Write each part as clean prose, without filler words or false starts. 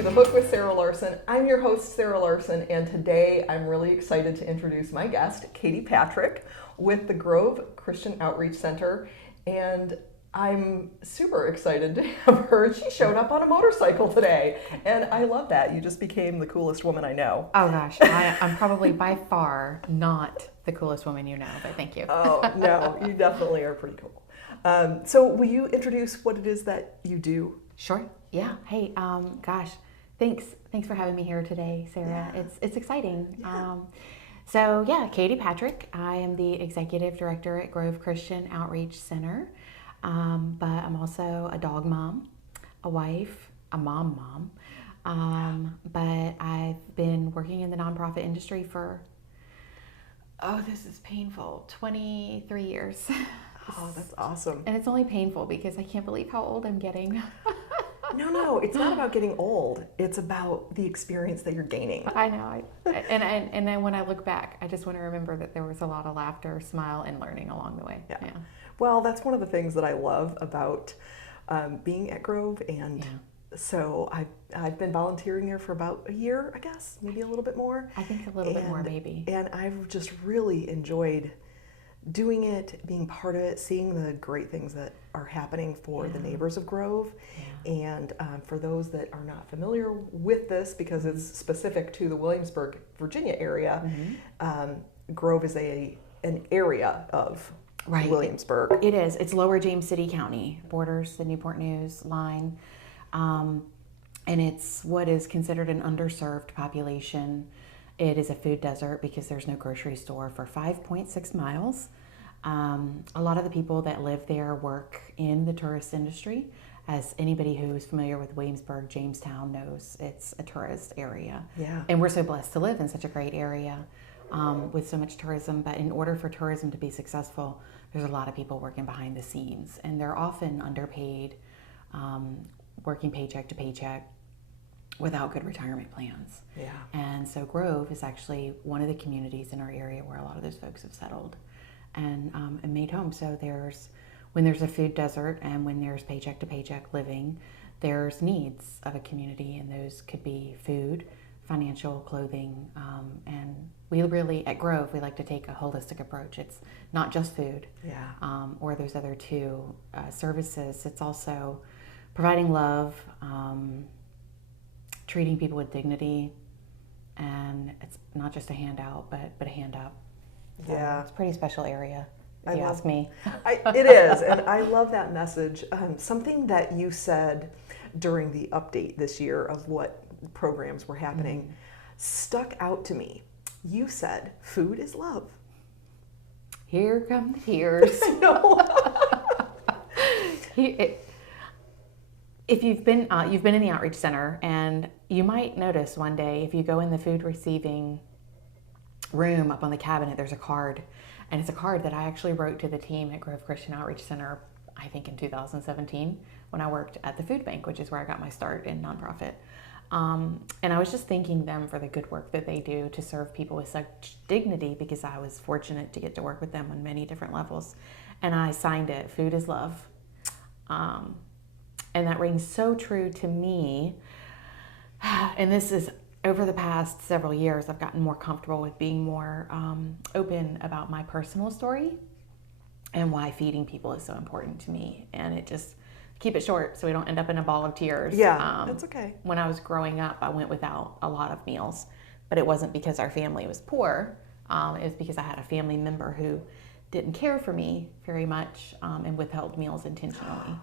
to The Hook with Sarah Larsen. I'm your host, Sarah Larsen, and today I'm really excited to introduce my guest, Katie Patrick, with the Grove Christian Outreach Center. And I'm super excited to have her. She showed up on a motorcycle today, and I love that. You just became the coolest woman I know. Oh gosh, I'm probably by far not the coolest woman you know, but thank you. Oh, no, you definitely are pretty cool. So will you introduce what it is that you do? Sure. Yeah. Hey, gosh, thanks for having me here today, Sarah. Yeah. It's exciting. Yeah. Katie Patrick. I am the executive director at Grove Christian Outreach Center, but I'm also a dog mom, a wife, a mom. But I've been working in the nonprofit industry for, this is painful, 23 years. Oh, that's awesome. And it's only painful because I can't believe how old I'm getting. No, it's not about getting old. It's about the experience that you're gaining. I know. And then when I look back, I just want to remember that there was a lot of laughter, smile, and learning along the way. Yeah. Well, that's one of the things that I love about being at Grove. And so I've been volunteering here for about a year, I guess, maybe a little bit more. I think a little bit more, maybe. And I've just really enjoyed doing it, being part of it, seeing the great things that are happening for the neighbors of Grove. And for those that are not familiar with this, because it's specific to the Williamsburg, Virginia area, Grove is an area of Williamsburg. It is. It's Lower James City County, borders the Newport News line. And it's what is considered an underserved population. It is a food desert because there's no grocery store for 5.6 miles. A lot of the people that live there work in the tourist industry. As anybody who is familiar with Williamsburg, Jamestown knows, it's a tourist area. Yeah. And we're so blessed to live in such a great area with so much tourism. But in order for tourism to be successful, there's a lot of people working behind the scenes. And they're often underpaid, working paycheck to paycheck, without good retirement plans. Yeah. And so Grove is actually one of the communities in our area where a lot of those folks have settled and made home. So when there's a food desert and when there's paycheck to paycheck living, there's needs of a community, and those could be food, financial, clothing, and we really, at Grove, we like to take a holistic approach. It's not just food or those other two services. It's also providing love, treating people with dignity, and it's not just a handout, but a hand up. So it's a pretty special area, if you ask me. It is, and I love that message. Something that you said during the update this year of what programs were happening stuck out to me. You said, food is love. Here come the tears. No. If you've been in the outreach center, and you might notice one day if you go in the food receiving room up on the cabinet, there's a card, and it's a card that I actually wrote to the team at Grove Christian Outreach Center, I think in 2017, when I worked at the food bank, which is where I got my start in nonprofit. And I was just thanking them for the good work that they do to serve people with such dignity, because I was fortunate to get to work with them on many different levels. And I signed it, "Food is love." And that rings so true to me. And this is over the past several years, I've gotten more comfortable with being more open about my personal story and why feeding people is so important to me. And it just, keep it short so we don't end up in a ball of tears. Yeah, that's okay. When I was growing up, I went without a lot of meals, but it wasn't because our family was poor. It was because I had a family member who didn't care for me very much and withheld meals intentionally.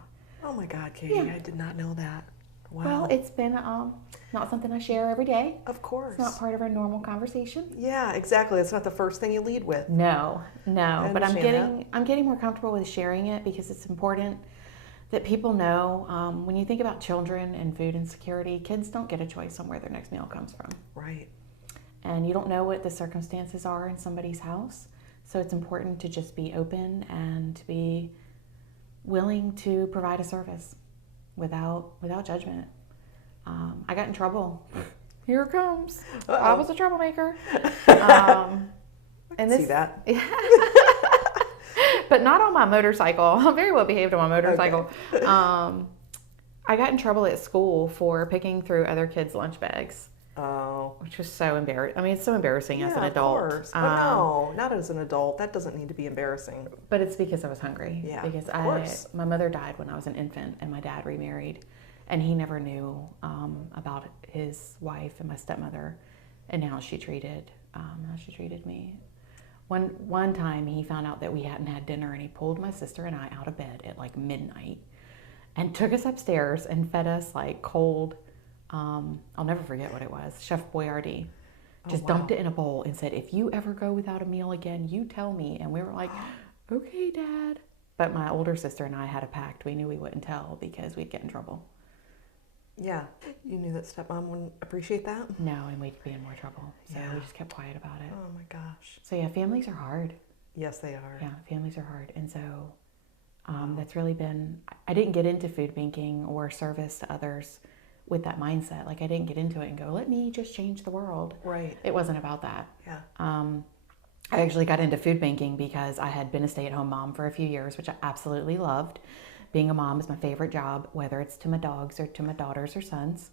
Oh my God, Katie, Yeah. I did not know that. Wow. Well, it's been not something I share every day. Of course. It's not part of our normal conversation. Yeah, exactly. It's not the first thing you lead with. No. But I'm understand getting more comfortable with sharing it, because it's important that people know when you think about children and food insecurity, kids don't get a choice on where their next meal comes from. Right. And you don't know what the circumstances are in somebody's house. So it's important to just be open and to be willing to provide a service without judgment. I got in trouble. Here it comes. Uh-oh. I was a troublemaker. I can see that. But not on my motorcycle. I'm very well behaved on my motorcycle. Okay. I got in trouble at school for picking through other kids' lunch bags. Oh. Which was so embarrassing. I mean, it's so embarrassing as an Yeah, of adult. course. But no, not as an adult. That doesn't need to be embarrassing. But it's because I was hungry. Yeah, Because of course. my mother died when I was an infant, and my dad remarried, and he never knew about his wife and my stepmother, and how she treated me. One time he found out that we hadn't had dinner, and he pulled my sister and I out of bed at like midnight, and took us upstairs and fed us like cold. I'll never forget what it was. Chef Boyardee. Just dumped it in a bowl and said, "If you ever go without a meal again, you tell me." And we were like, "Okay, Dad." But my older sister and I had a pact. We knew we wouldn't tell because we'd get in trouble. Yeah. You knew that stepmom wouldn't appreciate that? No, and we'd be in more trouble. So we just kept quiet about it. Oh my gosh. So yeah, families are hard. Yes, they are. Yeah, families are hard. And so that's really been, I didn't get into food banking or service to others with that mindset. Like I didn't get into it and go, let me just change the world. Right. It wasn't about that. Yeah. I actually got into food banking because I had been a stay-at-home mom for a few years, which I absolutely loved. Being a mom is my favorite job, whether it's to my dogs or to my daughters or sons.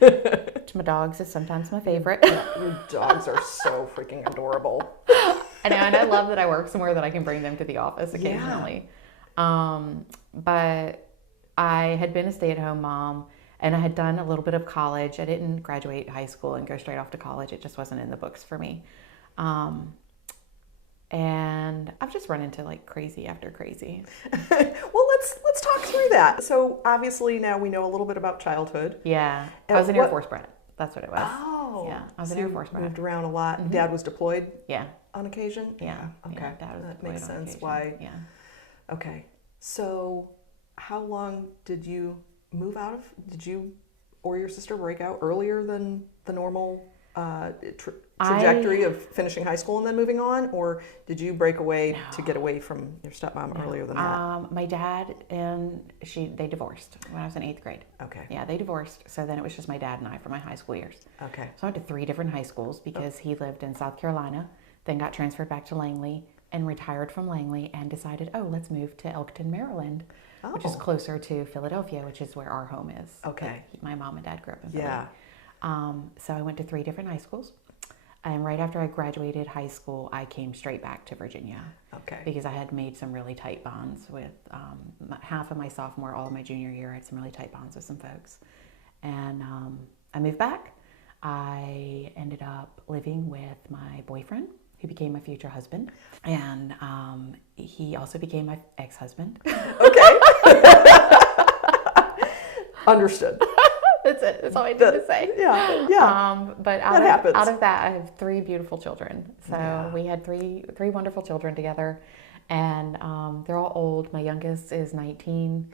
To my dogs is sometimes my favorite. Yeah, your dogs are so freaking adorable. I know, and I love that I work somewhere that I can bring them to the office occasionally. But I had been a stay-at-home mom, and I had done a little bit of college. I didn't graduate high school and go straight off to college. It just wasn't in the books for me. And I've just run into like crazy after crazy. Well, let's talk through that. So obviously now we know a little bit about childhood. Yeah, I was an Air Force brat. That's what it was. Oh, yeah, I was so an Air Force brat. Moved around a lot. Dad was deployed. Yeah, On occasion. yeah. Okay, Yeah, Dad was that deployed makes on sense. occasion. Why? Yeah. Okay, so how long did you move out of? Did you or your sister break out earlier than the normal trajectory of finishing high school and then moving on, or did you break away to get away from your stepmom earlier than that? My dad and they divorced when I was in 8th grade. Okay. Yeah, they divorced. So then it was just my dad and I for my high school years. Okay. So I went to 3 different high schools because he lived in South Carolina, then got transferred back to Langley and retired from Langley and decided, let's move to Elkton, Maryland, which is closer to Philadelphia, which is where our home is. Okay. Like, my mom and dad grew up in Philly. Yeah. So I went to 3 different high schools. And right after I graduated high school, I came straight back to Virginia. Okay. Because I had made some really tight bonds with half of my sophomore, all of my junior year. I had some really tight bonds with some folks. And I moved back. I ended up living with my boyfriend, who became my future husband. And he also became my ex-husband. Okay. Understood. That's it. That's all I need to say. Yeah, yeah. But out of that, I have 3 beautiful children. So we had three wonderful children together, and they're all old. My youngest is 19,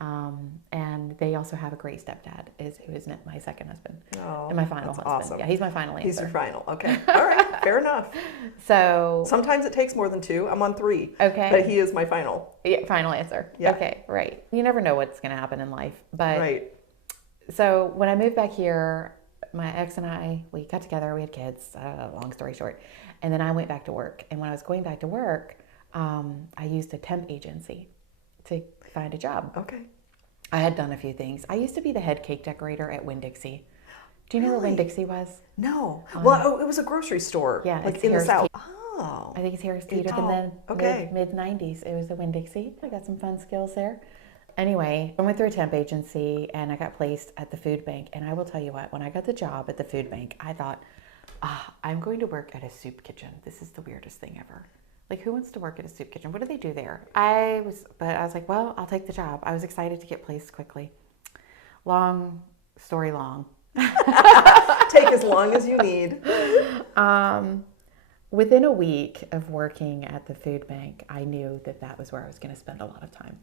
and they also have a great stepdad, who is my second husband, and my final husband. Awesome. Yeah, he's my final answer. He's your final. Okay. All right. Fair enough. So sometimes it takes more than 2. I'm on 3. Okay. But he is my final. Yeah, final answer. Yeah. Okay, right. You never know what's going to happen in life, but Right. So when I moved back here, my ex and I, we got together, we had kids, long story short. And then I went back to work. And when I was going back to work, I used a temp agency to find a job. Okay. I had done a few things. I used to be the head cake decorator at Winn-Dixie. Do you know where Winn-Dixie was? No. Well, it was a grocery store. Yeah, like it's in the Harris South. Teeter. Oh. I think it's Harris Teeter. And then Okay. mid-90s, it was the Winn-Dixie. I got some fun skills there. Anyway, I went through a temp agency and I got placed at the food bank. And I will tell you what, when I got the job at the food bank, I thought, I'm going to work at a soup kitchen. This is the weirdest thing ever. Like, who wants to work at a soup kitchen? What do they do there? I was like, well, I'll take the job. I was excited to get placed quickly. Long story long. Take as long as you need. Within a week of working at the food bank, I knew that was where I was going to spend a lot of time.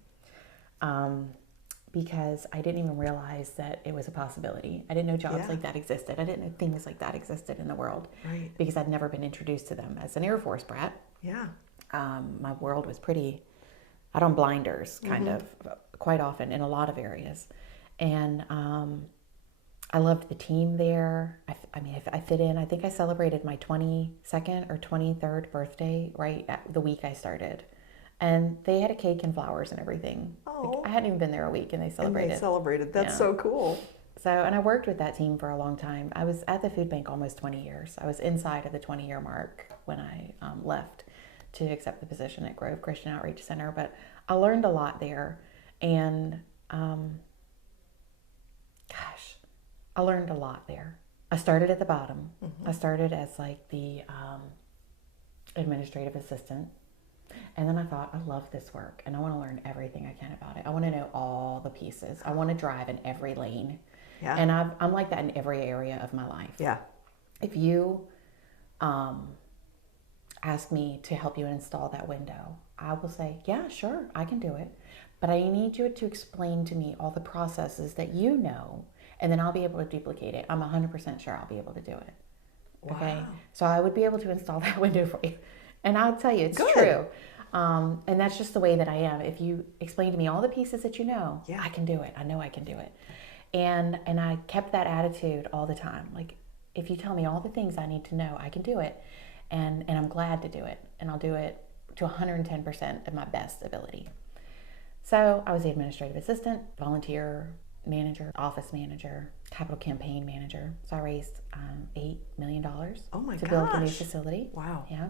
Because I didn't even realize that it was a possibility. I didn't know jobs like that existed. I didn't know things like that existed in the world. Right. Because I'd never been introduced to them. As an Air Force brat, Yeah. my world was pretty out on blinders, kind of, quite often in a lot of areas. And I loved the team there. I fit in. I think I celebrated my 22nd or 23rd birthday right at the week I started. And they had a cake and flowers and everything. Oh. I hadn't even been there a week, and they celebrated. And they celebrated. That's Yeah. so cool. So, and I worked with that team for a long time. I was at the food bank almost 20 years. I was inside of the 20-year mark when I left to accept the position at Grove Christian Outreach Center. But I learned a lot there. And, I learned a lot there. I started at the bottom. I started as like the administrative assistant. And then I thought, I love this work and I want to learn everything I can about it. I want to know all the pieces. I want to drive in every lane. Yeah. And I'm like that in every area of my life. Yeah. If you ask me to help you install that window, I will say, yeah, sure, I can do it. But I need you to explain to me all the processes that you know, and then I'll be able to duplicate it. I'm 100% sure I'll be able to do it. Wow. Okay? So I would be able to install that window for you. And I'll tell you, it's Good. true. And that's just the way that I am. If you explain to me all the pieces that you know, Yeah. I can do it. I know I can do it. And I kept that attitude all the time. Like, if you tell me all the things I need to know, I can do it. And I'm glad to do it. And I'll do it to 110% of my best ability. So I was the administrative assistant, volunteer manager, office manager, capital campaign manager. So I raised $8 million Oh my to build the new gosh. facility. Wow. Yeah.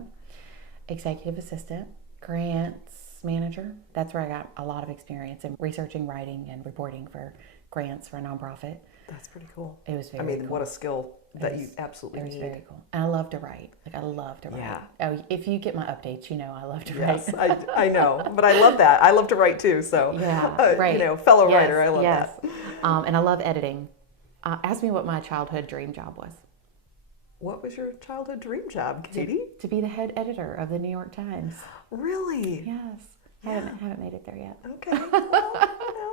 Executive assistant, grants manager. That's where I got a lot of experience in researching, writing, and reporting for grants for a nonprofit. That's pretty cool. It was very cool. What a skill that you absolutely It was need. very cool. And I love to write. Like, I love to write. Yeah. Oh, if you get my updates, you know I love to Yes, write. I know, but I love that. I love to write too. So, Yeah, right. Fellow Yes, writer, I love yes. that. And I love editing. Ask me what my childhood dream job was. What was your childhood dream job, Katie? To be the head editor of the New York Times. Really? Yes. Haven't made it there yet. Okay.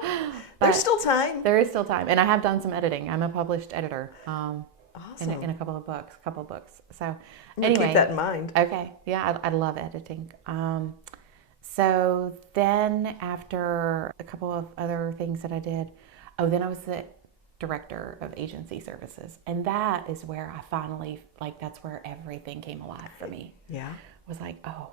Well, there's still time. There is still time, and I have done some editing. I'm a published editor. Awesome. In a couple of books. So I'm gonna anyway, keep that in mind. Okay, yeah, I love editing. So then after a couple of other things that I did, then I was the director of agency services, and that is where I finally, that's where everything came alive for me. Yeah. Was like, oh,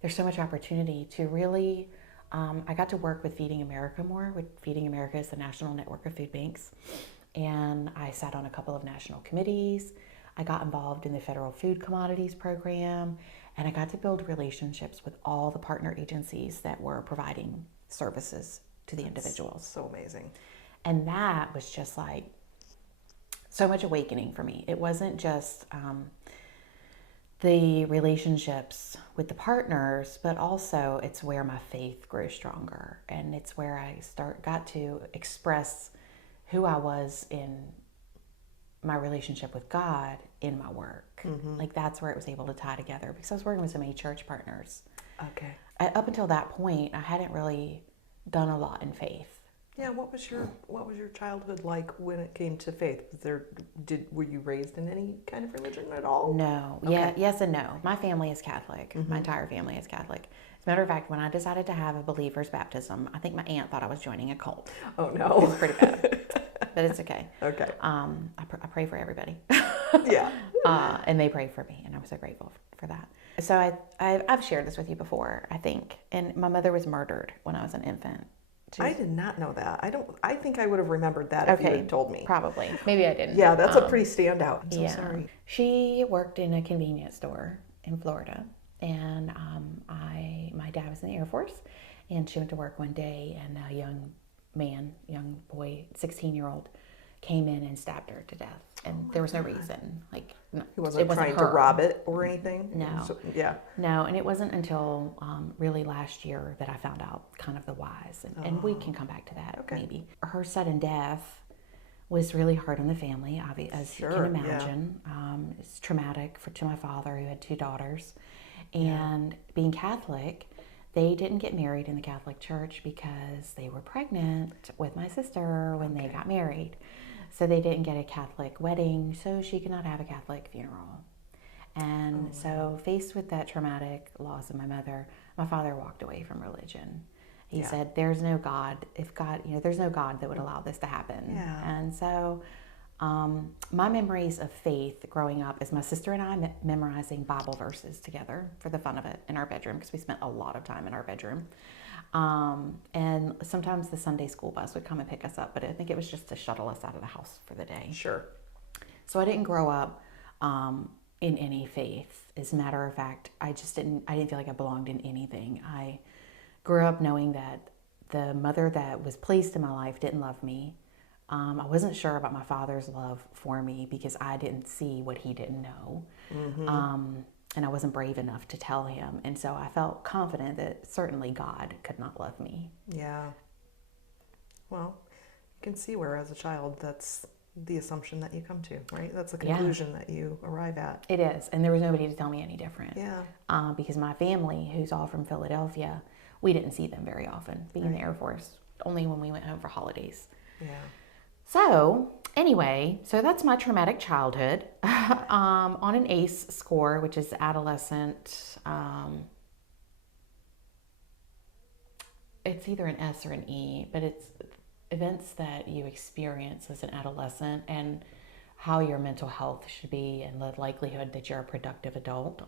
there's so much opportunity to really. I got to work with Feeding America more. Feeding America is the national network of food banks. And I sat on a couple of national committees. I got involved in the federal food commodities program. And I got to build relationships with all the partner agencies that were providing services to the individuals. So amazing. And that was just like so much awakening for me. It wasn't just the relationships with the partners, but also it's where my faith grew stronger, and it's where I got to express who I was in my relationship with God in my work. Like, that's where it was able to tie together, because I was working with so many church partners. Okay. Up until that point, I hadn't really done a lot in faith. Yeah. What was your childhood like when it came to faith? Were you raised in any kind of religion at all? No. Okay. Yeah. Yes and no. My family is Catholic. My entire family is Catholic. As a matter of fact, when I decided to have a believer's baptism, I think my aunt thought I was joining a cult. Oh It no. was pretty bad, but it's okay. Okay. I pray for everybody. Yeah. And they prayed for me, and I'm so grateful for that. So I've shared this with you before, I think. And my mother was murdered when I was an infant. I did not know that. I think I would have remembered that if you had told me. Probably. Maybe I didn't. Yeah, that's a pretty standout. I'm so Yeah. sorry. She worked in a convenience store in Florida, and my dad was in the Air Force, and she went to work one day, and a young boy, 16-year-old, came in and stabbed her to death, and there was no reason. Like, He wasn't trying to rob it or anything? No. So, yeah. No, and it wasn't until really last year that I found out kind of the whys, and we can come back to that maybe. Her sudden death was really hard on the family, as you can imagine. It's traumatic to my father, who had 2 daughters, and being Catholic, they didn't get married in the Catholic Church because they were pregnant with my sister when they got married. So they didn't get a Catholic wedding, so she could not have a Catholic funeral. And so faced with that traumatic loss of my mother, my father walked away from religion. He said, there's no God. If God, there's no God that would allow this to happen. Yeah. And so My memories of faith growing up is my sister and I memorizing Bible verses together for the fun of it in our bedroom, because we spent a lot of time in our bedroom. And sometimes the Sunday school bus would come and pick us up, but I think it was just to shuttle us out of the house for the day. Sure. So I didn't grow up in any faith. As a matter of fact, I didn't feel like I belonged in anything. I grew up knowing that the mother that was placed in my life didn't love me. I wasn't sure about my father's love for me because I didn't see what he didn't know. And I wasn't brave enough to tell him. And so I felt confident that certainly God could not love me. Yeah. Well, you can see where as a child that's the assumption that you come to, right? That's the conclusion that you arrive at. It is. And there was nobody to tell me any different. Yeah. Because my family, who's all from Philadelphia, we didn't see them very often, being in the Air Force, only when we went home for holidays. Yeah. So anyway, that's my traumatic childhood. On an ACE score, which is adolescent, it's either an S or an E, but it's events that you experience as an adolescent and how your mental health should be and the likelihood that you're a productive adult.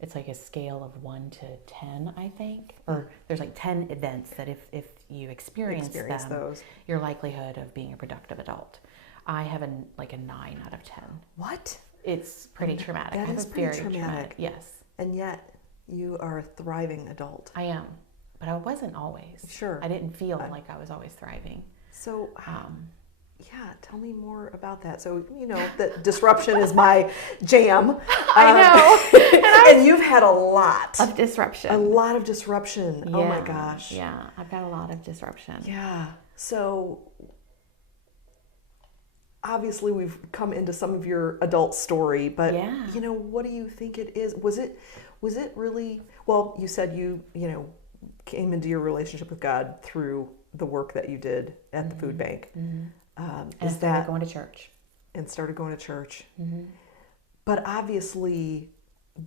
It's like a scale of 1 to 10, I think. Or there's like 10 events that if you experience them, those, your likelihood of being a productive adult. I have a 9 out of 10. What? It's pretty traumatic. That is pretty traumatic. Yes. And yet you are a thriving adult. I am. But I wasn't always. Sure. I didn't feel like I was always thriving. So, yeah, tell me more about that. So, that disruption is my jam. I know. And you've had a lot of disruption. A lot of disruption. Yeah. Oh my gosh. Yeah, I've got a lot of disruption. Yeah. So, obviously we've come into some of your adult story, but what do you think it is? Was it really, well, you said you came into your relationship with God through the work that you did at the food bank. And started going to church. And started going to church. But obviously,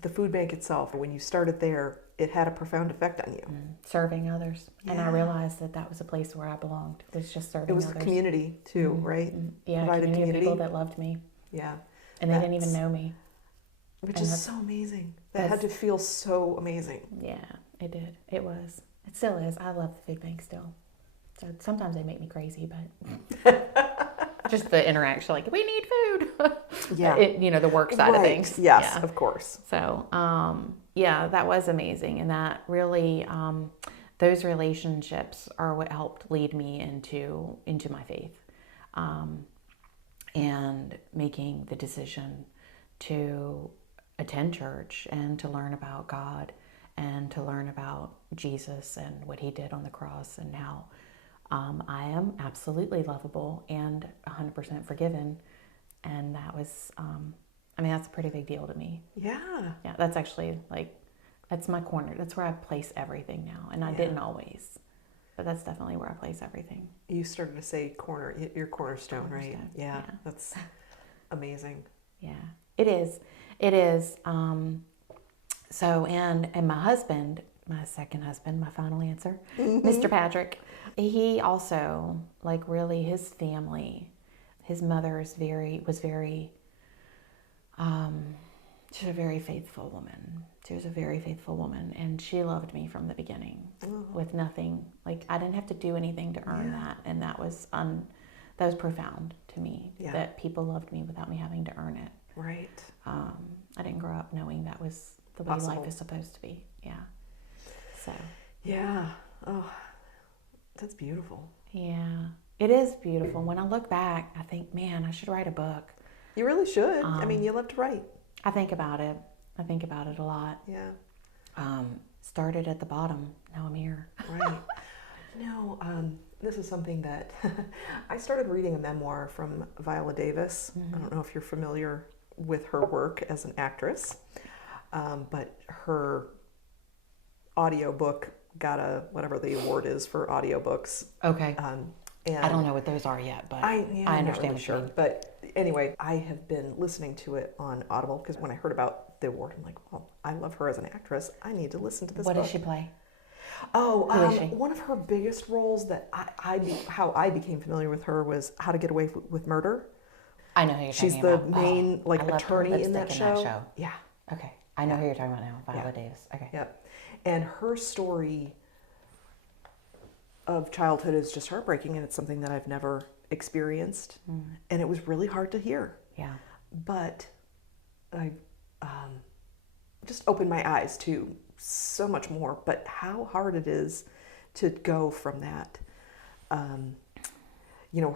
the food bank itself, when you started there, it had a profound effect on you. Serving others. Yeah. And I realized that was a place where I belonged. It was just serving others. It was a community, too, right? Yeah, community of people that loved me. Yeah. And they didn't even know me. Which is so amazing. That had to feel so amazing. Yeah, it did. It was. It still is. I love the food bank still. So sometimes they make me crazy, but just the interaction, like, we need food. Yeah. The work side of things. Yes, of course. So, that was amazing. And that really, those relationships are what helped lead me into my faith. And making the decision to attend church and to learn about God and to learn about Jesus and what he did on the cross and how I am absolutely lovable and 100% forgiven. And that was, that's a pretty big deal to me. Yeah. Yeah, that's actually that's my corner. That's where I place everything now. And I didn't always, but that's definitely where I place everything. You started to say your cornerstone, right? Yeah, that's amazing. Yeah, it is. It is. So, and my husband, my second husband, my final answer, Mr. Patrick, he also, really his family, his mother was very, she's a very faithful woman. She was a very faithful woman, and she loved me from the beginning with nothing. I didn't have to do anything to earn that, and that was profound to me, that people loved me without me having to earn it. Right. I didn't grow up knowing that was the way life is supposed to be. Yeah. So. Yeah. Oh, that's beautiful. Yeah. It is beautiful. When I look back, I think, man, I should write a book. You really should. You love to write. I think about it. I think about it a lot. Yeah. Started at the bottom. Now I'm here. Right. This is something that I started reading a memoir from Viola Davis. I don't know if you're familiar with her work as an actress, but her audiobook got whatever the award is for audiobooks. Okay. And I don't know what those are yet, but I understand. Really sure. But anyway, I have been listening to it on Audible because when I heard about the award, I'm like, well, I love her as an actress. I need to listen to this book. What does she play? Oh, Who is she? one of her biggest roles that how I became familiar with her was How to Get Away with Murder. I know who you're She's talking about. the main I loved her attorney in that lipstick show. Yeah. Okay. I know who you're talking about now. Viola Davis. Okay. Yep. And her story of childhood is just heartbreaking, and it's something that I've never experienced, and it was really hard to hear. Yeah. But I just opened my eyes to so much more, but how hard it is to go from that.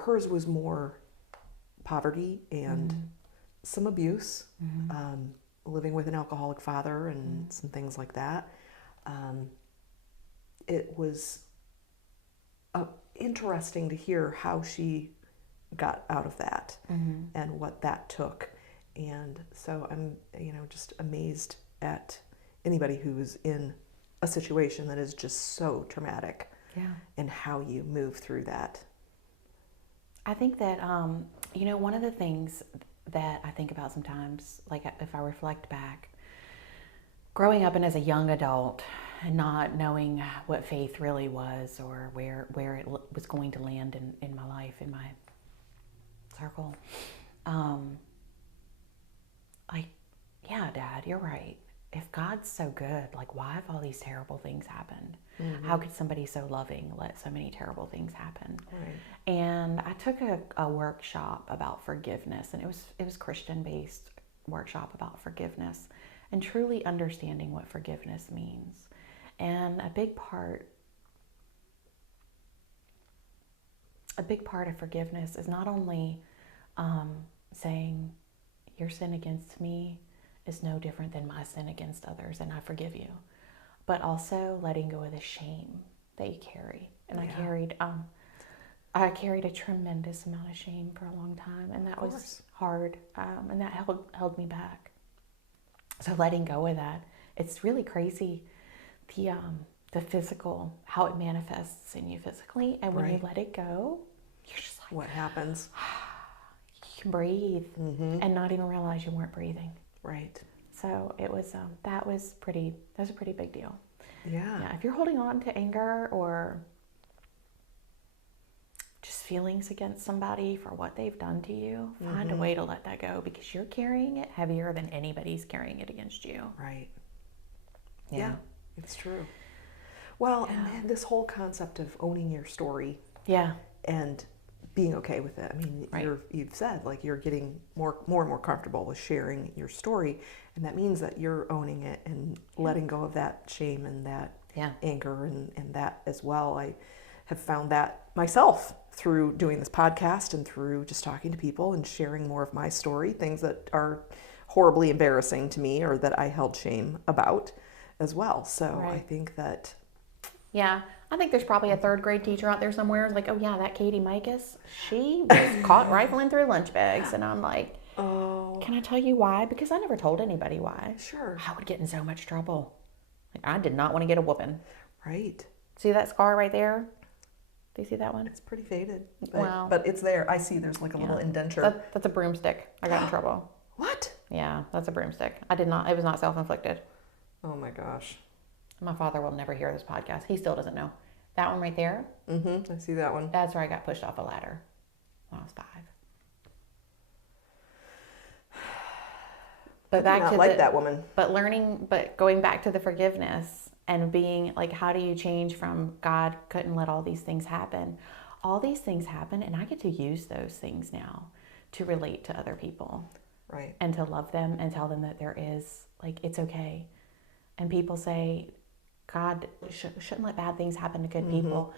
Hers was more poverty and some abuse, living with an alcoholic father and some things like that. It was interesting to hear how she got out of that and what that took. And so I'm, just amazed at anybody who's in a situation that is just so traumatic and how you move through that. I think that, one of the things that I think about sometimes, like if I reflect back, growing up and as a young adult and not knowing what faith really was or where it was going to land in my life, in my circle, Dad, you're right. If God's so good, why have all these terrible things happened? How could somebody so loving let so many terrible things happen? Right. And I took a workshop about forgiveness, and it was Christian-based workshop about forgiveness and truly understanding what forgiveness means. And a big part of forgiveness is not only saying your sin against me is no different than my sin against others, and I forgive you, but also letting go of the shame that you carry. And I carried a tremendous amount of shame for a long time, and that was hard, and that held me back. So letting go of that, it's really crazy, the physical, how it manifests in you physically, and when you let it go, you're just like, what happens? You can breathe and not even realize you weren't breathing. Right. So it was that was a pretty big deal. Yeah. If you're holding on to anger or just feelings against somebody for what they've done to you, find a way to let that go, because you're carrying it heavier than anybody's carrying it against you. Right. Yeah. It's true. Well, and then this whole concept of owning your story. Yeah. And being okay with it. I mean, you've said you're getting more and more comfortable with sharing your story, and that means that you're owning it and letting go of that shame and that anger and that as well. I have found that myself through doing this podcast and through just talking to people and sharing more of my story, things that are horribly embarrassing to me or that I held shame about as well. So I think that... Yeah, I think there's probably a third grade teacher out there somewhere who's like, oh yeah, that Katie Mikas, she was caught rifling through lunch bags. And I'm like, oh, can I tell you why? Because I never told anybody why. Sure. I would get in so much trouble. I did not want to get a whooping. Right. See that scar right there? Do you see that one? It's pretty faded, but it's there. I see there's a little indenture. That's a broomstick. I got in trouble. What? Yeah, that's a broomstick. It was not self-inflicted. Oh my gosh. My father will never hear this podcast. He still doesn't know. That one right there. I see that one. That's where I got pushed off a ladder when I was 5. But back to that woman. But going back to the forgiveness and being like, how do you change from God couldn't let all these things happen? All these things happen, and I get to use those things now to relate to other people. Right. And to love them and tell them that there is, it's okay. And people say, God shouldn't let bad things happen to good people.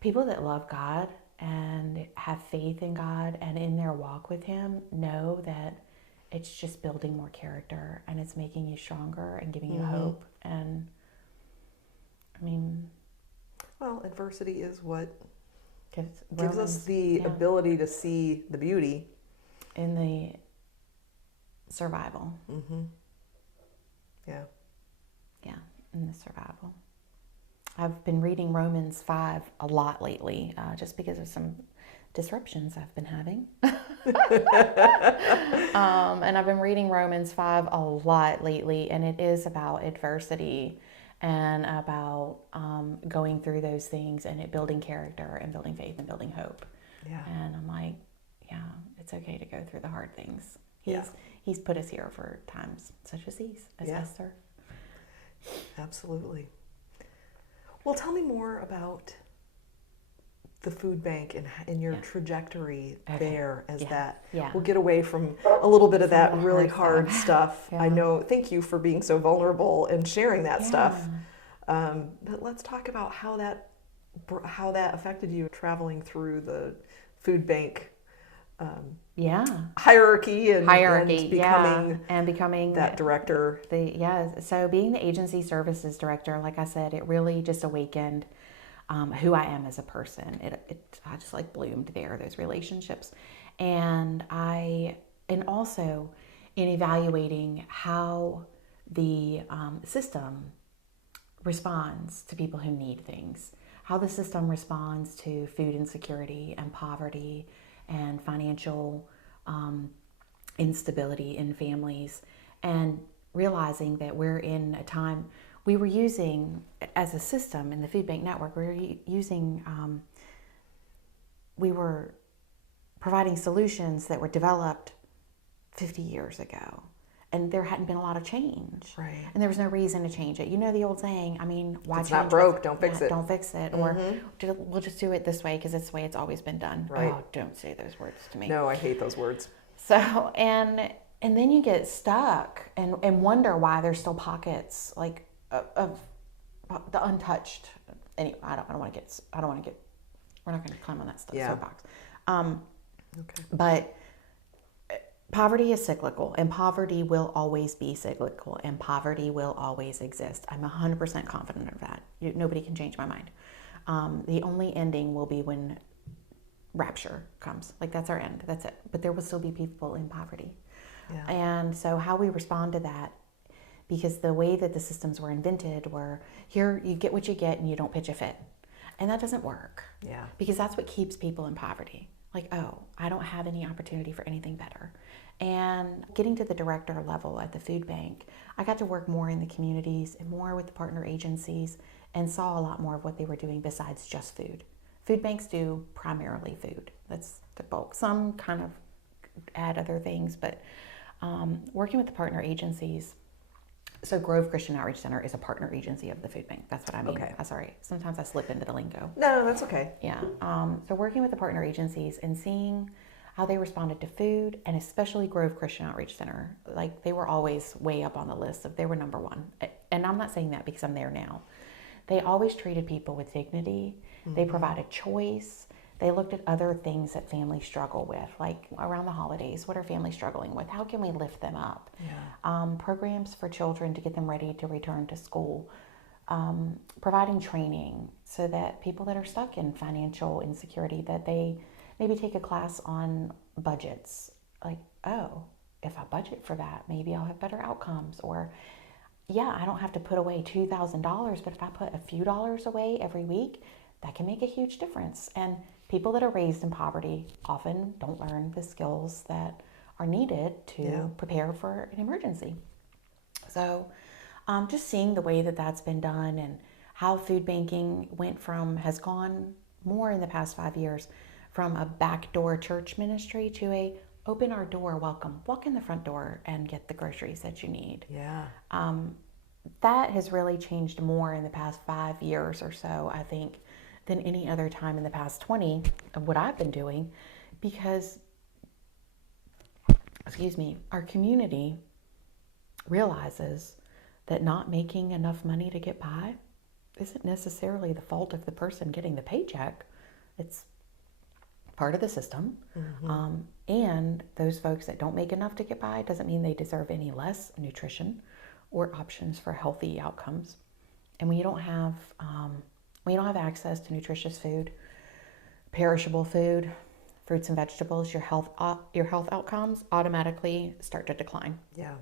People that love God and have faith in God and in their walk with Him know that it's just building more character and it's making you stronger and giving you hope. And I mean, well, adversity is what gives us the ability to see the beauty in the survival. Yeah. In the survival. I've been reading Romans 5 a lot lately, just because of some disruptions I've been having. And I've been reading Romans 5 a lot lately, and it is about adversity and about going through those things and it building character and building faith and building hope. Yeah. And I'm like, yeah, it's okay to go through the hard things. Yeah. He's put us here for times such as these, as Yeah. Esther. Absolutely. Well, tell me more about the food bank and your trajectory there as that. Yeah. We'll get away from a little bit of that the really hard hard stuff. Yeah. I know. Thank you for being so vulnerable and sharing that stuff. But let's talk about how that affected you traveling through the food bank hierarchy and becoming that director. So being the agency services director, like I said, it really just awakened who I am as a person. I just like bloomed there, those relationships. And also in evaluating how the system responds to people who need things, how the system responds to food insecurity and poverty and financial instability in families, and realizing that we're in a time we were using as a system in the food bank network, we were providing solutions that were developed 50 years ago. And there hadn't been a lot of change. Right. And there was no reason to change it. You know the old saying, I mean, why it's change? It's not broke, don't fix it. Don't fix it. Or we'll just do it this way because it's the way it's always been done. Right. Oh, don't say those words to me. No, I hate those words. So, and then you get stuck and wonder why there's still pockets like of the untouched. Anyway, we're not going to climb on that stuff. Soapbox. Okay. But poverty is cyclical, and poverty will always be cyclical, and poverty will always exist. I'm 100% confident of that. Nobody can change my mind. The only ending will be when rapture comes. Like, that's our end. That's it. But there will still be people in poverty. Yeah. And so how we respond to that, because the way that the systems were invented were, here, you get what you get and you don't pitch a fit. And that doesn't work. Yeah. Because that's what keeps people in poverty. Like, oh, I don't have any opportunity for anything better. And getting to the director level at the food bank, I got to work more in the communities and more with the partner agencies and saw a lot more of what they were doing besides just food. Food banks do primarily food. That's the bulk. Some kind of add other things, but working with the partner agencies. So Grove Christian Outreach Center is a partner agency of the food bank. That's what I mean. Okay. Sorry. Sometimes I slip into the lingo. No, that's okay. Yeah. So working with the partner agencies and seeing how they responded to food, and especially Grove Christian Outreach Center, like they were always way up on the list of, they were number one. And I'm not saying that because I'm there now. They always treated people with dignity. They provided choice. They looked at other things that families struggle with, like around the holidays. What are families struggling with? How can we lift them up? Yeah. Programs for children to get them ready to return to school. Providing training so that people that are stuck in financial insecurity, that they maybe take a class on budgets. Like, oh, if I budget for that, maybe I'll have better outcomes. Or, yeah, I don't have to put away $2,000, but if I put a few dollars away every week, that can make a huge difference. And people that are raised in poverty often don't learn the skills that are needed to prepare for an emergency. So just seeing the way that that's been done and how food banking has gone more in the past 5 years from a backdoor church ministry to a open our door, welcome, walk in the front door and get the groceries that you need. Yeah. That has really changed more in the past 5 years or so, I think, than any other time in the past 20 of what I've been doing, because, our community realizes that not making enough money to get by isn't necessarily the fault of the person getting the paycheck. It's part of the system. And those folks that don't make enough to get by doesn't mean they deserve any less nutrition or options for healthy outcomes. And when you don't have access to nutritious food, perishable food, fruits and vegetables, your health outcomes automatically start to decline. Yeah.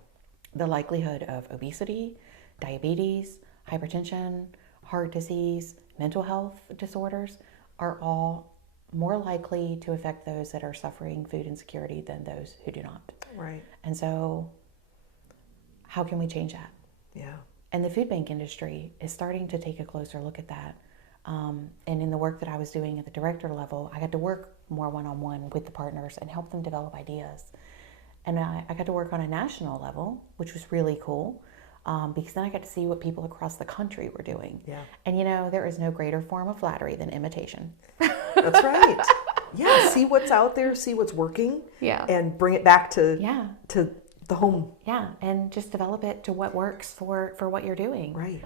The likelihood of obesity, diabetes, hypertension, heart disease, mental health disorders are all more likely to affect those that are suffering food insecurity than those who do not. Right. And so how can we change that? Yeah. And the food bank industry is starting to take a closer look at that. And in the work that I was doing at the director level, I got to work more one-on-one with the partners and help them develop ideas. And I got to work on a national level, which was really cool, because then I got to see what people across the country were doing. Yeah. And there is no greater form of flattery than imitation. That's right. Yeah, see what's out there, see what's working, Yeah. and bring it back to the home. Yeah, and just develop it to what works for what you're doing. Right.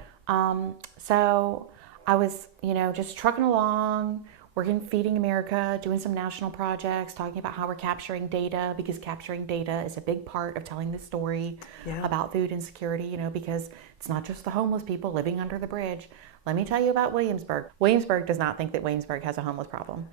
So I was, just trucking along, working Feeding America, doing some national projects, talking about how we're capturing data, because capturing data is a big part of telling the story about food insecurity, because it's not just the homeless people living under the bridge. Let me tell you about Williamsburg. Williamsburg does not think that Williamsburg has a homeless problem.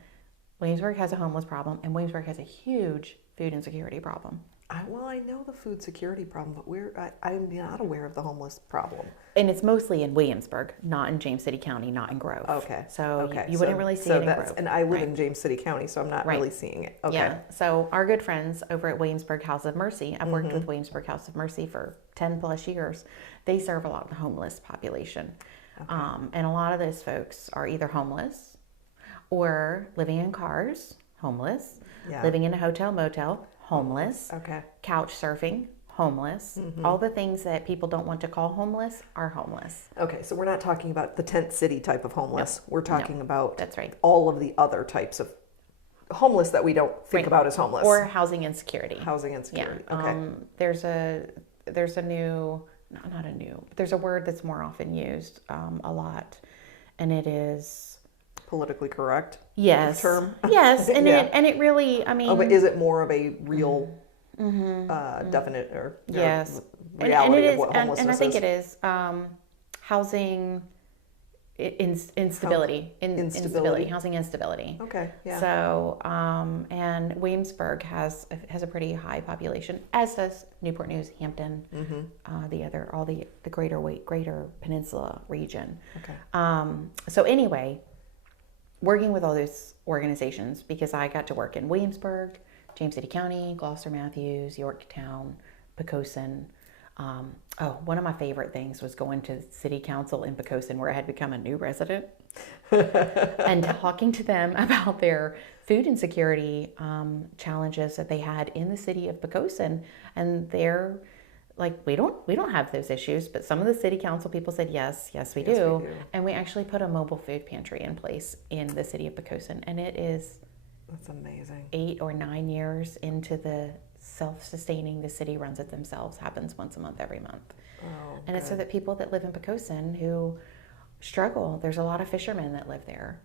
Williamsburg has a homeless problem, and Williamsburg has a huge food insecurity problem. I know the food security problem, but I'm not aware of the homeless problem. And it's mostly in Williamsburg, not in James City County, not in Grove. Okay. So you wouldn't really see it in Grove. And I live in James City County, so I'm not really seeing it. Okay. Yeah. So our good friends over at Williamsburg House of Mercy, I've worked with Williamsburg House of Mercy for 10 plus years. They serve a lot of the homeless population. Okay. And a lot of those folks are either homeless or living in cars, homeless, living in a hotel, motel, homeless, couch surfing, homeless. All the things that people don't want to call homeless are homeless. Okay, so we're not talking about the tent city type of homeless. We're talking about that's right. all of the other types of homeless that we don't think about as homeless. Or housing insecurity. Housing insecurity. Yeah. Okay. There's a new, not a new, there's a word that's more often used a lot, and it is politically correct. Yes. Term. Yes, and it really, but is it more of a real definite or yes reality of what homelessness is? And I think it is housing instability, housing instability. Okay. Yeah. So and Williamsburg has a pretty high population, as does Newport News, Hampton, the greater peninsula region. Okay. So anyway, working with all those organizations, because I got to work in Williamsburg, James City County, Gloucester Matthews, Yorktown, Poquoson. One of my favorite things was going to city council in Poquoson, where I had become a new resident, and talking to them about their food insecurity challenges that they had in the city of Poquoson. And they're like, we don't have those issues, but some of the city council people said, yes, we do. And we actually put a mobile food pantry in place in the city of Poquoson, and that's amazing. 8 or 9 years into the self-sustaining, the city runs it themselves, happens once a month, every month. Oh, and it's so that people that live in Poquoson who struggle, there's a lot of fishermen that live there.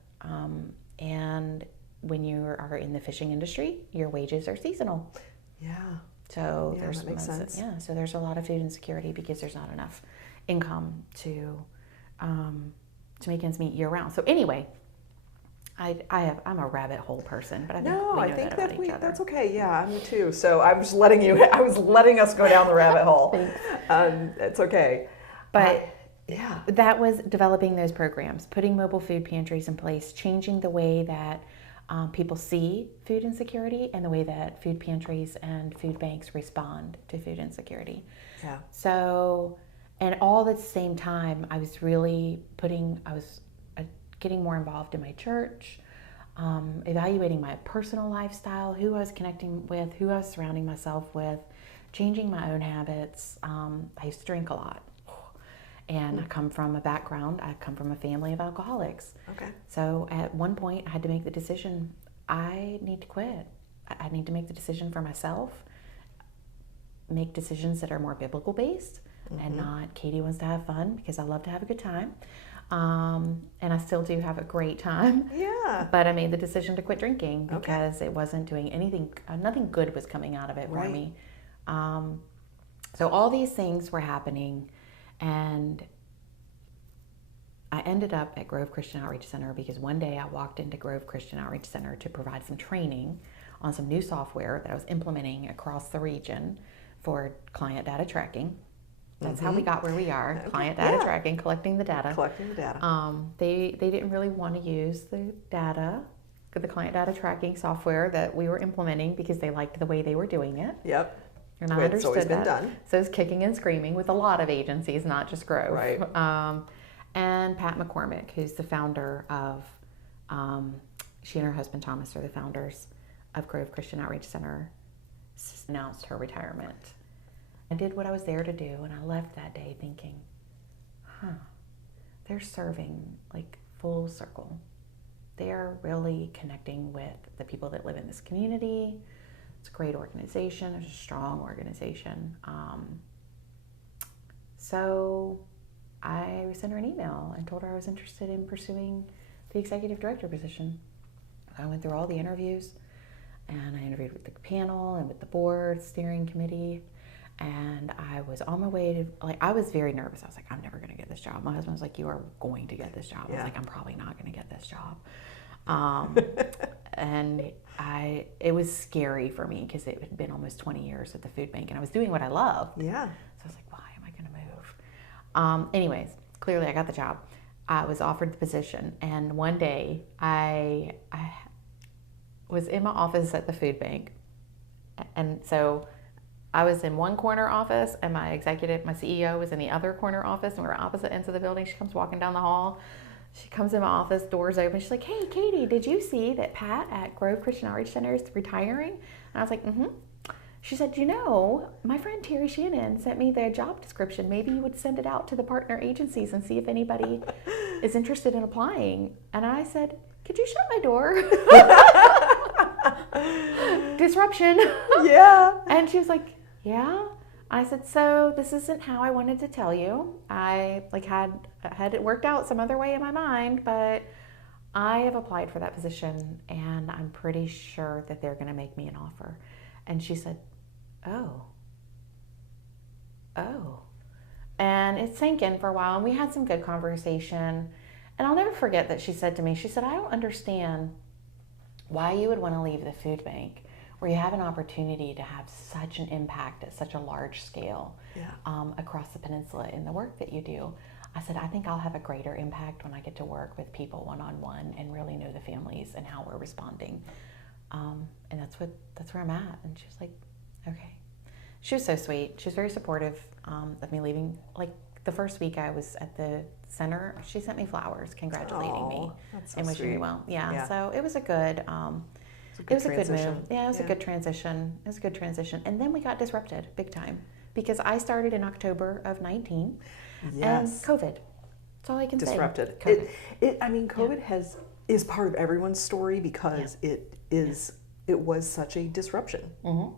And when you are in the fishing industry, your wages are seasonal. Yeah. So that makes sense. Yeah, so there's a lot of food insecurity because there's not enough income to make ends meet year round. So anyway, I'm a rabbit hole person, but I think that's okay. Yeah, me too. So I was letting us go down the rabbit hole. It's okay. But that was developing those programs, putting mobile food pantries in place, changing the way that people see food insecurity and the way that food pantries and food banks respond to food insecurity. Yeah. So, and all at the same time, I was getting more involved in my church, evaluating my personal lifestyle, who I was connecting with, who I was surrounding myself with, changing my own habits. I used to drink a lot. And I come from a family of alcoholics. Okay. So at one point, I had to make the decision, I need to quit. I need to make the decision for myself, make decisions that are more biblical based, and not Katie wants to have fun, because I love to have a good time. And I still do have a great time. Yeah. But I made the decision to quit drinking because it wasn't doing anything, nothing good was coming out of it for me. So all these things were happening. And I ended up at Grove Christian Outreach Center because one day I walked into Grove Christian Outreach Center to provide some training on some new software that I was implementing across the region for client data tracking. That's how we got where we are, client data tracking, collecting the data. They didn't really want to use the client data tracking software that we were implementing because they liked the way they were doing it. Yep. And I It's understood always been that. done. So it's kicking and screaming with a lot of agencies, not just Grove. Right. And Pat McCormick, who's the founder of, she and her husband Thomas are the founders of Grove Christian Outreach Center, announced her retirement. I did what I was there to do, and I left that day thinking, they're serving like full circle. They're really connecting with the people that live in this community. It's a great organization. It's a strong organization. So I sent her an email and told her I was interested in pursuing the executive director position. I went through all the interviews, and I interviewed with the panel and with the board steering committee. And I was on my way to, like, I was very nervous. I was like, I'm never going to get this job. My husband was like, you are going to get this job. I was like, I'm probably not going to get this job. And it was scary for me because it had been almost 20 years at the food bank and I was doing what I loved. Yeah. So I was like, why am I going to move? Anyways, clearly I got the job. I was offered the position. And one day I was in my office at the food bank. And so I was in one corner office and my CEO was in the other corner office, and we were opposite ends of the building. She comes walking down the hall. She comes in my office, doors open. She's like, hey, Katie, did you see that Pat at Grove Christian Outreach Center is retiring? And I was like, mm-hmm. She said, my friend Terry Shannon sent me the job description. Maybe you would send it out to the partner agencies and see if anybody is interested in applying. And I said, could you shut my door? Disruption. Yeah. And she was like, yeah. I said, so this isn't how I wanted to tell you. I had it worked out some other way in my mind, but I have applied for that position and I'm pretty sure that they're going to make me an offer. And she said, oh. And it sank in for a while and we had some good conversation. And I'll never forget that she said to me, I don't understand why you would want to leave the food bank where you have an opportunity to have such an impact at such a large scale across the peninsula in the work that you do. I said, I think I'll have a greater impact when I get to work with people one-on-one and really know the families and how we're responding. And that's where I'm at. And she was like, okay. She was so sweet. She was very supportive of me leaving. Like the first week I was at the center, she sent me flowers congratulating me and wishing me well. Yeah. So it was a good... It was a good move. Yeah, it was a good transition. It was a good transition. And then we got disrupted big time because I started in October of 19 and COVID. That's all I can say. Disrupted. COVID is part of everyone's story because it was such a disruption. Mm-hmm.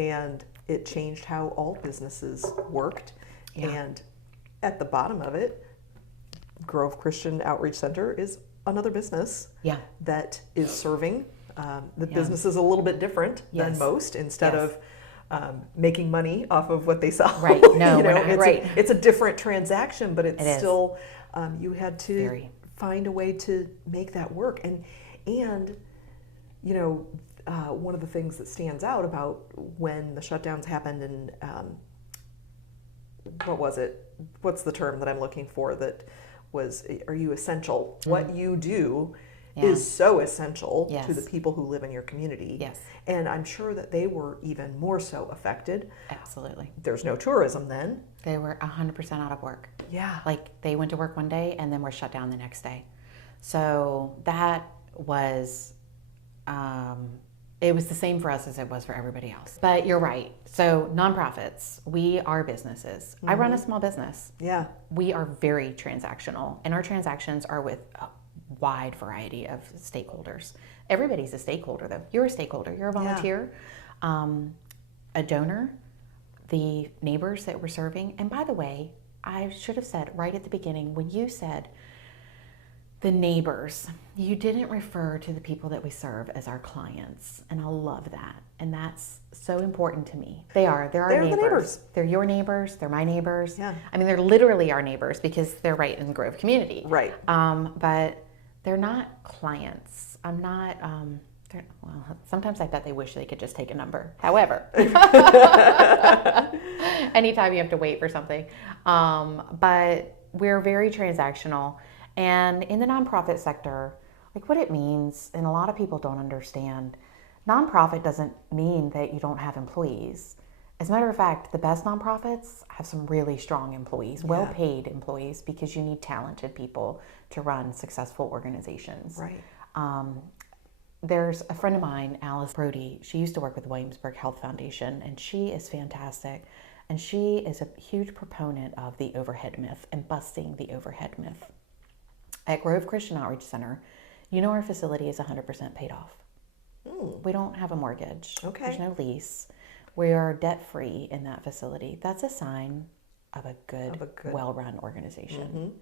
And it changed how all businesses worked. Yeah. And at the bottom of it, Grove Christian Outreach Center is another business that is serving the business is a little bit different than most. Instead of making money off of what they sell, right? No, it's a different transaction, but it's still you had to find a way to make that work. And one of the things that stands out about when the shutdowns happened, and what was it? What's the term that I'm looking for? That was, are you essential? Mm-hmm. What you do is so essential to the people who live in your community. Yes. And I'm sure that they were even more so affected. Absolutely. There's no tourism then. They were 100% out of work. Yeah. Like they went to work one day and then were shut down the next day. So that was, it was the same for us as it was for everybody else. But you're right. So nonprofits, we are businesses. Mm-hmm. I run a small business. Yeah. We are very transactional, and our transactions are with wide variety of stakeholders. Everybody's a stakeholder though. You're a stakeholder, you're a volunteer, a donor, the neighbors that we're serving. And by the way, I should have said right at the beginning, when you said the neighbors, you didn't refer to the people that we serve as our clients. And I love that. And that's so important to me. They're our neighbors. The neighbors. They're your neighbors. They're my neighbors. Yeah. I mean, they're literally our neighbors because they're right in the Grove community. Right. But they're not clients. I'm not, sometimes I bet they wish they could just take a number. However, anytime you have to wait for something. But we're very transactional. And in the nonprofit sector, like what it means, and a lot of people don't understand, nonprofit doesn't mean that you don't have employees. As a matter of fact, the best nonprofits have some really strong employees, well-paid employees, because you need talented people to run successful organizations. Right. There's a friend of mine, Alice Brody. She used to work with the Williamsburg Health Foundation, and she is fantastic. And she is a huge proponent of the overhead myth and busting the overhead myth. At Grove Christian Outreach Center, our facility is 100% paid off. We don't have a mortgage. Okay. There's no lease. We are debt-free in that facility. That's a sign of a good. Well-run organization.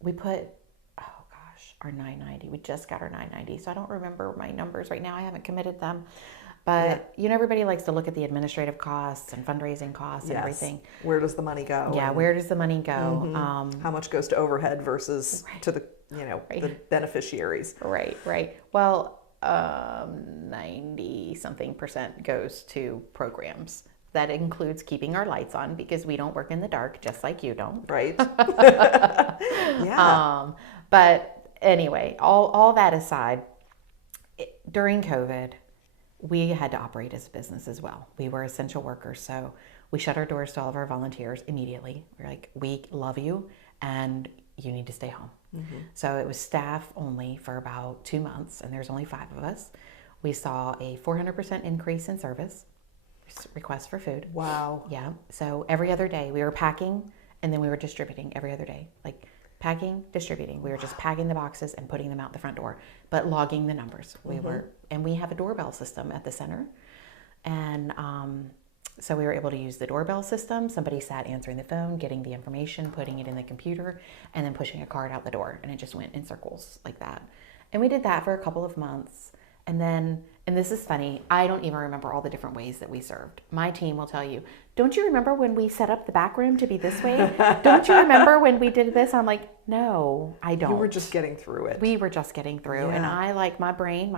We put, our 990. We just got our 990, so I don't remember my numbers right now. I haven't committed them. But, everybody likes to look at the administrative costs and fundraising costs and everything. Where does the money go? Yeah, where does the money go? How much goes to overhead versus to the, the beneficiaries? Right. Well, 90-something% goes to programs. That includes keeping our lights on because we don't work in the dark, just like you don't. Right. But anyway, all that aside, during COVID, we had to operate as a business as well. We were essential workers, so we shut our doors to all of our volunteers immediately. We're like, we love you, and you need to stay home. So it was staff only for about 2 months, and there's only 5 of us. We saw a 400% increase in service requests for food. Wow. Yeah. So every other day we were packing, and then we were distributing every other day. Like packing, distributing. We were just packing the boxes and putting them out the front door, but logging the numbers. We have a doorbell system at the center. And so we were able to use the doorbell system. Somebody sat answering the phone, getting the information, putting it in the computer, and then pushing a card out the door. And it just went in circles like that. And we did that for a couple of months. And then, and this is funny, I don't even remember all the different ways that we served. My team will tell you, don't you remember when we set up the back room to be this way? Don't you remember when we did this? I'm like, no, I don't. You were just getting through it. We were just getting through. And I my brain,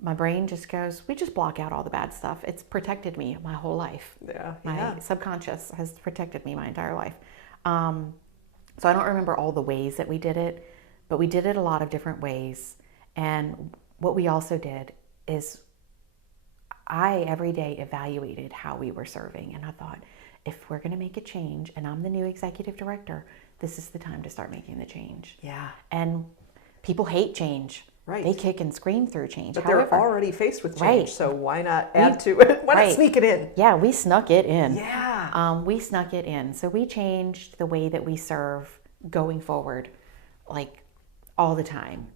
my brain just goes, we just block out all the bad stuff. It's protected me my whole life. My subconscious has protected me my entire life. So I don't remember all the ways that we did it, but we did it a lot of different ways. And what we also did is I every day evaluated how we were serving. And I thought, if we're going to make a change and I'm the new executive director, this is the time to start making the change. Yeah. And people hate change. Right. They kick and scream through change. But However, they're already faced with change, right. So why not add to it? Why not sneak it in? Yeah, we snuck it in. Yeah. We snuck it in. So we changed the way that we serve going forward, like all the time.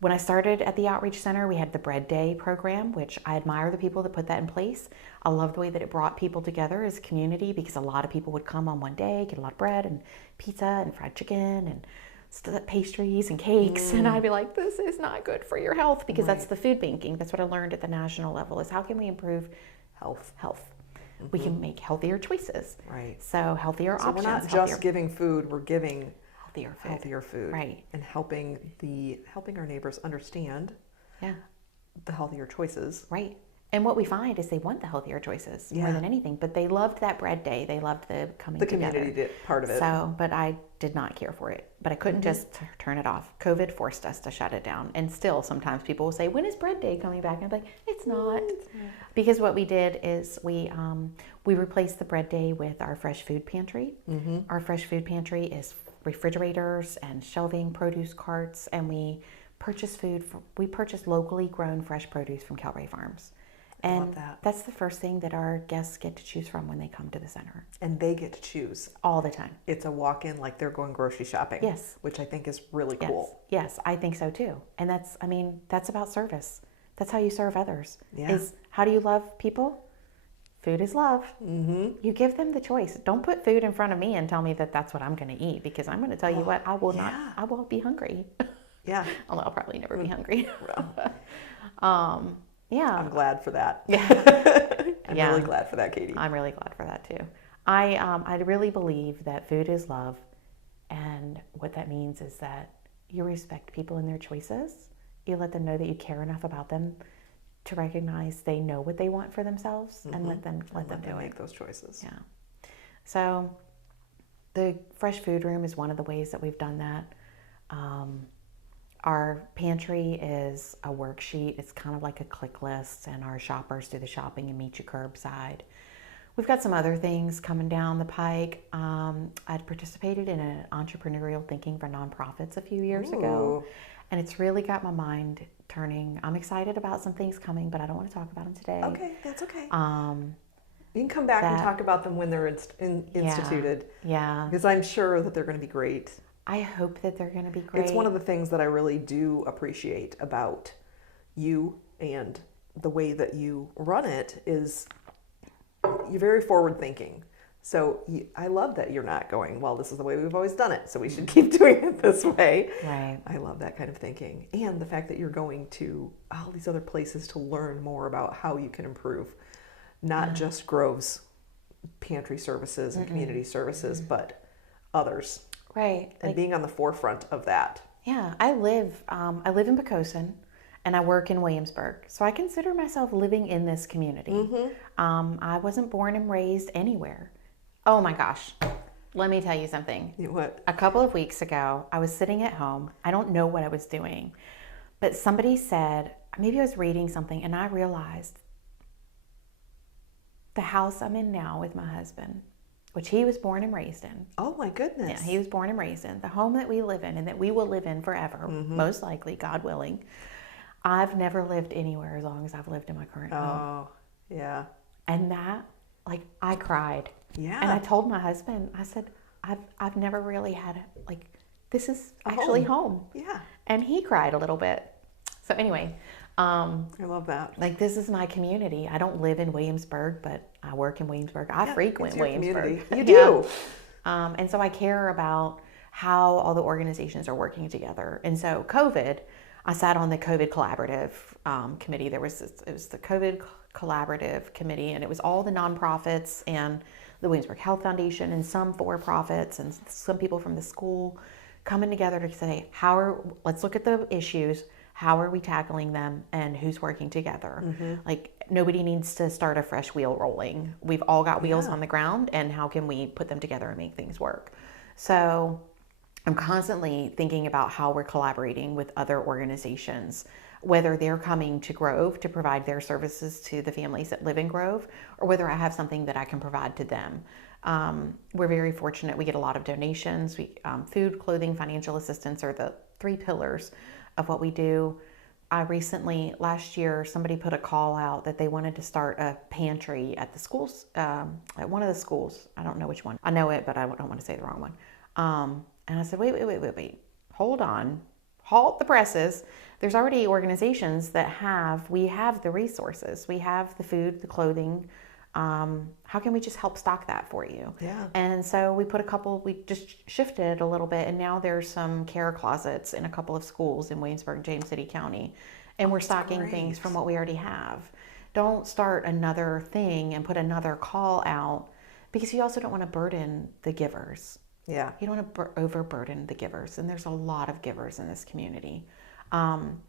When I started at the Outreach Center, we had the Bread Day program, which I admire the people that put that in place. I love the way that it brought people together as a community because a lot of people would come on one day, get a lot of bread and pizza and fried chicken and pastries and cakes. And I'd be like, this is not good for your health because that's the food banking. That's what I learned at the national level is how can we improve health? We can make healthier choices. Right. So healthier options. We're not just giving food, we're giving healthier food, right? And helping our neighbors understand, the healthier choices, right? And what we find is they want the healthier choices more than anything. But they loved that bread day. They loved the community part of it. So, but I did not care for it. But I couldn't just turn it off. COVID forced us to shut it down. And still, sometimes people will say, "When is bread day coming back?" And I'm like, "It's not," because what we did is we replaced the bread day with our fresh food pantry. Our fresh food pantry is refrigerators and shelving, produce carts, and we purchase locally grown fresh produce from Calray Farms. And that's the first thing that our guests get to choose from when they come to the center. And they get to choose all the time. It's a walk-in like they're going grocery shopping. Yes. Which I think is really cool. Yes, I think so too. And that's about service. That's how you serve others. Is how do you love people? Food is love. You give them the choice. Don't put food in front of me and tell me that that's what I'm going to eat because I'm going to tell you what, I will be hungry. Yeah. Although I'll probably never be hungry. Yeah. I'm glad for that. I'm really glad for that, Katie. I'm really glad for that too. I really believe that food is love. And what that means is that you respect people in their choices. You let them know that you care enough about them to recognize they know what they want for themselves and let them make those choices. Yeah. So the fresh food room is one of the ways that we've done that. Our pantry is a worksheet. It's kind of like a click list, and our shoppers do the shopping and meet you curbside. We've got some other things coming down the pike. I'd participated in an entrepreneurial thinking for nonprofits a few years ago, and it's really got my mind turning. I'm excited about some things coming, but I don't want to talk about them today. Okay, that's okay. You can come back and talk about them when they're instituted. Yeah. Because I'm sure that they're going to be great. I hope that they're going to be great. It's one of the things that I really do appreciate about you and the way that you run it is you're very forward thinking. So I love that you're not going, well, this is the way we've always done it, so we should keep doing it this way. Right. I love that kind of thinking. And the fact that you're going to all these other places to learn more about how you can improve, not just Grove's pantry services and community services, but others. Right. And being on the forefront of that. Yeah. I live in Poquoson, and I work in Williamsburg. So I consider myself living in this community. I wasn't born and raised anywhere. Oh my gosh. Let me tell you something. What? A couple of weeks ago, I was sitting at home. I don't know what I was doing, but somebody said, maybe I was reading something, and I realized the house I'm in now with my husband, which he was born and raised in. Oh my goodness. Yeah, he was born and raised in. The home that we live in and that we will live in forever, most likely, God willing. I've never lived anywhere as long as I've lived in my current home. Oh, yeah. And that, I cried. Yeah. And I told my husband, I said, I've never really had, this is actually home. Yeah. And he cried a little bit. So anyway. I love that. This is my community. I don't live in Williamsburg, but I work in Williamsburg. I frequent Williamsburg. Community. You do. And so I care about how all the organizations are working together. And so COVID, I sat on the COVID collaborative committee. It was the COVID collaborative committee, and it was all the nonprofits and the Williamsburg Health Foundation and some for-profits and some people from the school coming together to say, let's look at the issues. How are we tackling them, and who's working together? Nobody needs to start a fresh wheel rolling. We've all got wheels on the ground, and how can we put them together and make things work? So I'm constantly thinking about how we're collaborating with other organizations, whether they're coming to Grove to provide their services to the families that live in Grove, or whether I have something that I can provide to them. We're very fortunate. We get a lot of donations. Food, clothing, financial assistance are the 3 pillars of what we do. Last year, somebody put a call out that they wanted to start a pantry at the schools, at one of the schools. I don't know which one. I know it, but I don't want to say the wrong one. And I said, wait, hold on. Halt the presses. There's already organizations that we have the resources. We have the food, the clothing. How can we just help stock that for you? Yeah. And so we just shifted a little bit, and now there's some care closets in a couple of schools in Williamsburg, James City County. And we're stocking things from what we already have. Don't start another thing and put another call out, because you also don't want to burden the givers. Yeah. You don't want to overburden the givers. And there's a lot of givers in this community. And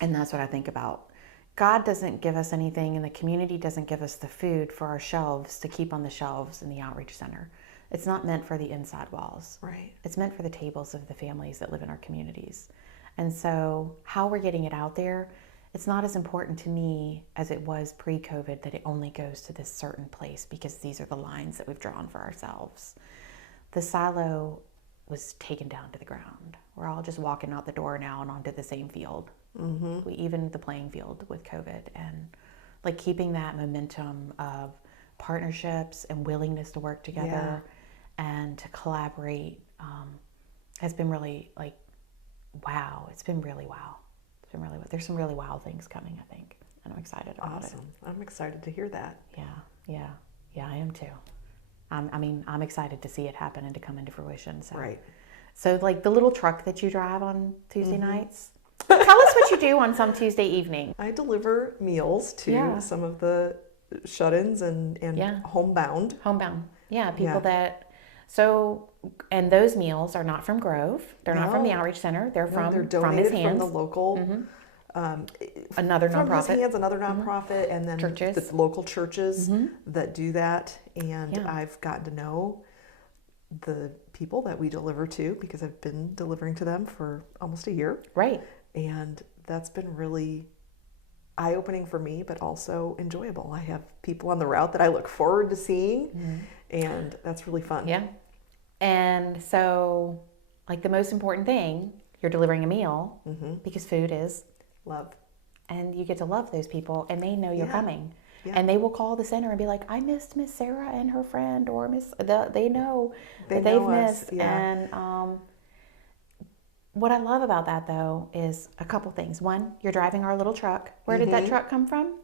that's what I think about. God doesn't give us anything, and the community doesn't give us the food for our shelves to keep on the shelves in the outreach center. It's not meant for the inside walls. Right. It's meant for the tables of the families that live in our communities. And so how we're getting it out there, it's not as important to me as it was pre-COVID that it only goes to this certain place because these are the lines that we've drawn for ourselves. The silo was taken down to the ground. We're all just walking out the door now and onto the same field. We evened the playing field with COVID, and keeping that momentum of partnerships and willingness to work together and to collaborate has been really wow. It's been really wow. There's some really wow things coming, I think, and I'm excited about it. Awesome. I'm excited to hear that. Yeah, I am too. I'm excited to see it happen and to come into fruition. So. Right. So the little truck that you drive on Tuesday nights, tell us what you do on some Tuesday evening. I deliver meals to some of the shut-ins and homebound. Homebound. Yeah, people that, and those meals are not from Grove. They're not from the Outreach Center. They're they're donated from His Hands. From the local, another from nonprofit. His Hands, another nonprofit, and then Churches. the local churches that do that. And I've gotten to know the people that we deliver to because I've been delivering to them for almost a year. Right. And that's been really eye-opening for me, but also enjoyable. I have people on the route that I look forward to seeing, and that's really fun. Yeah. And so, like, the most important thing, you're delivering a meal because food is love. And you get to love those people, and they know you're coming. Yeah. And they will call the center and be like, I missed Miss Sarah and her friend, or they know that they've missed. And what I love about that, though, is a couple things. One, you're driving our little truck. Where did that truck come from?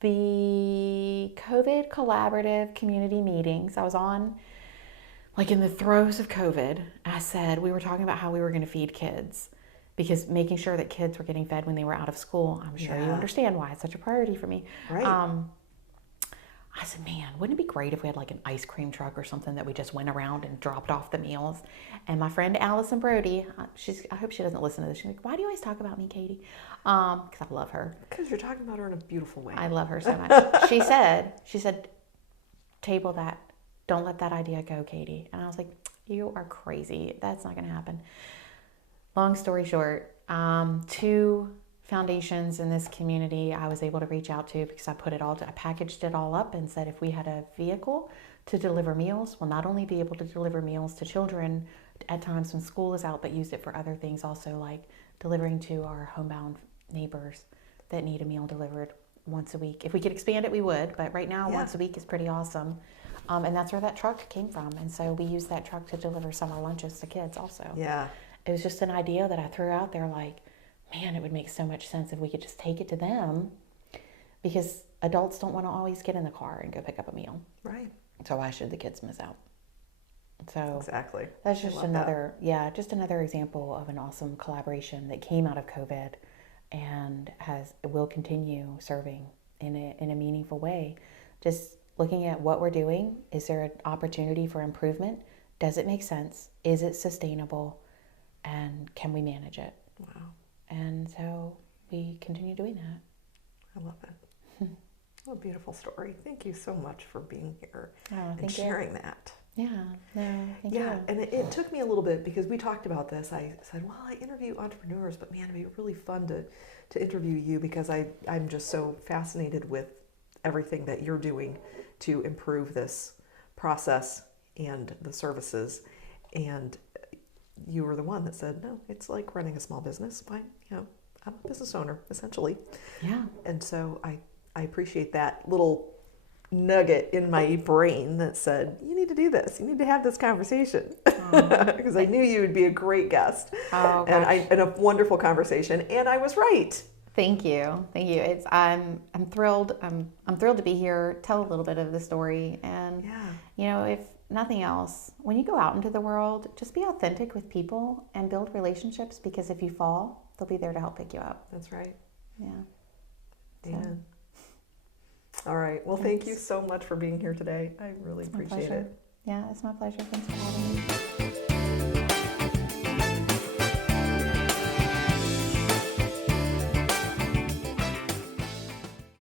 The COVID collaborative community meetings. I was on, like, in the throes of COVID. I said, we were talking about how we were going to feed kids, because making sure that kids were getting fed when they were out of school. I'm sure you understand why it's such a priority for me. Right. I said, man, wouldn't it be great if we had like an ice cream truck or something that we just went around and dropped off the meals? And my friend Allison Brody, I hope she doesn't listen to this. She's like, why do you always talk about me, Katie? Because I love her. Because you're talking about her in a beautiful way. I love her so much. She said, table that. Don't let that idea go, Katie. And I was like, you are crazy. That's not going to happen. Long story short, 2 foundations in this community I was able to reach out to, because I packaged it all up and said, if we had a vehicle to deliver meals, we'll not only be able to deliver meals to children at times when school is out, but use it for other things also, like delivering to our homebound neighbors that need a meal delivered once a week. If we could expand it, we would, but right now once a week is pretty awesome. And that's where that truck came from. And so we use that truck to deliver summer lunches to kids also. Yeah. It was just an idea that I threw out there, like, man, it would make so much sense if we could just take it to them, because adults don't want to always get in the car and go pick up a meal. Right. So why should the kids miss out? So exactly. That's just another example of an awesome collaboration that came out of COVID and will continue serving in a meaningful way. Just looking at what we're doing. Is there an opportunity for improvement? Does it make sense? Is it sustainable? And can we manage it? Wow. And so we continue doing that. I love it. What a beautiful story. Thank you so much for being here and sharing that. Yeah, thank you. Yeah, and it took me a little bit, because we talked about this. I said, well, I interview entrepreneurs, but man, it'd be really fun to interview you, because I'm just so fascinated with everything that you're doing to improve this process and the services. And you were the one that said, no, it's like running a small business. Why, I'm a business owner, essentially. Yeah. And so I appreciate that little nugget in my brain that said, you need to do this. You need to have this conversation. Because I knew you would be a great guest. Oh, and a wonderful conversation. And I was right. Thank you. I'm thrilled. I'm thrilled to be here, tell a little bit of the story. And, if nothing else, when you go out into the world, just be authentic with people and build relationships, because if you fall, they'll be there to help pick you up. That's right. Yeah. Amen. All right. Well, thank you so much for being here today. I really appreciate it. Yeah, it's my pleasure. Thanks for having me.